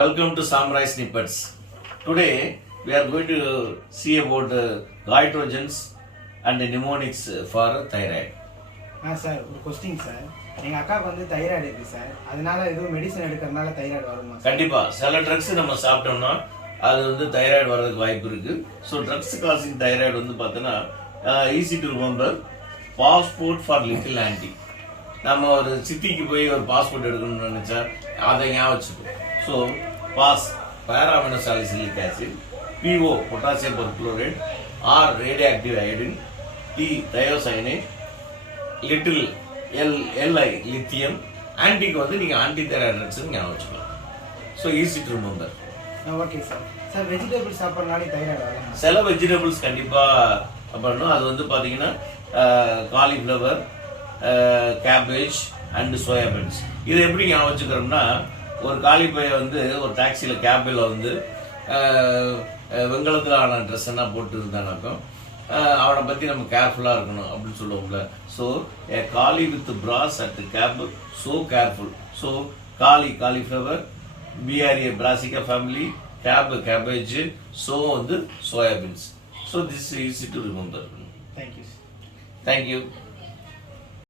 Welcome to Samurai Snippets. Today we are going to see about goitrogens and mnemonics for thyroid. Sir ஒரு question sir, எங்க அக்காவுக்கு வந்து thyroid இருக்கு sir. அதனால ஏதோ மெடிசன் எடுக்கிறதுனால தைராய்டு வருமா? கண்டிப்பா சில ட்ரக்ஸ் நம்ம சாப்பிட்டோம்னா அது வந்து தைராய்டு வரதுக்கு வாய்ப்பு இருக்கு. ஸோ ட்ரக்ஸ் காசிங் தைராய்டு வந்து பார்த்தோன்னா easy to remember. Passport for little anti. நம்ம ஒரு சிட்டிக்கு போய் ஒரு பாஸ்போர்ட் எடுக்கணும்னு நினைச்சா அதை ஞாபகம் வச்சுக்கோ. So PAS para aminosalicylic acid, PO potassium perchlorate, or radioactive iodine, T thiocyanate, little LI lithium. ஆன்டிக்கு வந்து நீங்கள் ஆன்டி தைராய்டு ட்ரக்ஸ் ஞாபகம் வச்சுக்கலாம். So easy to remember. Okay sir. Sir vegetables சாப்பிட்றனாலே தைராய்டு வரும்? சில வெஜிடபிள்ஸ் கண்டிப்பாக பண்ணணும். அது வந்து பார்த்தீங்கன்னா காலிஃப்ளவர், கேபேஜ் அண்ட் சோயாபீன்ஸ். இதை எப்படி ஞாபகம் வச்சுக்கிறோம்னா, ஒரு காலிப்பையை வந்து ஒரு டாக்ஸியில் கேபில் வந்து வெங்கலத்தில் ஆன ட்ரெஸ் என்ன போட்டு இருந்தானாக்கும் அவனை பற்றி நம்ம கேர்ஃபுல்லாக இருக்கணும் அப்படின்னு சொல்லுவோம்ல. So a cauli with brass at cap, so careful. So cauliflower, BRA brassica family, cabbage, so வந்து soybeans. So this easy to remember. Thank you. Thank you.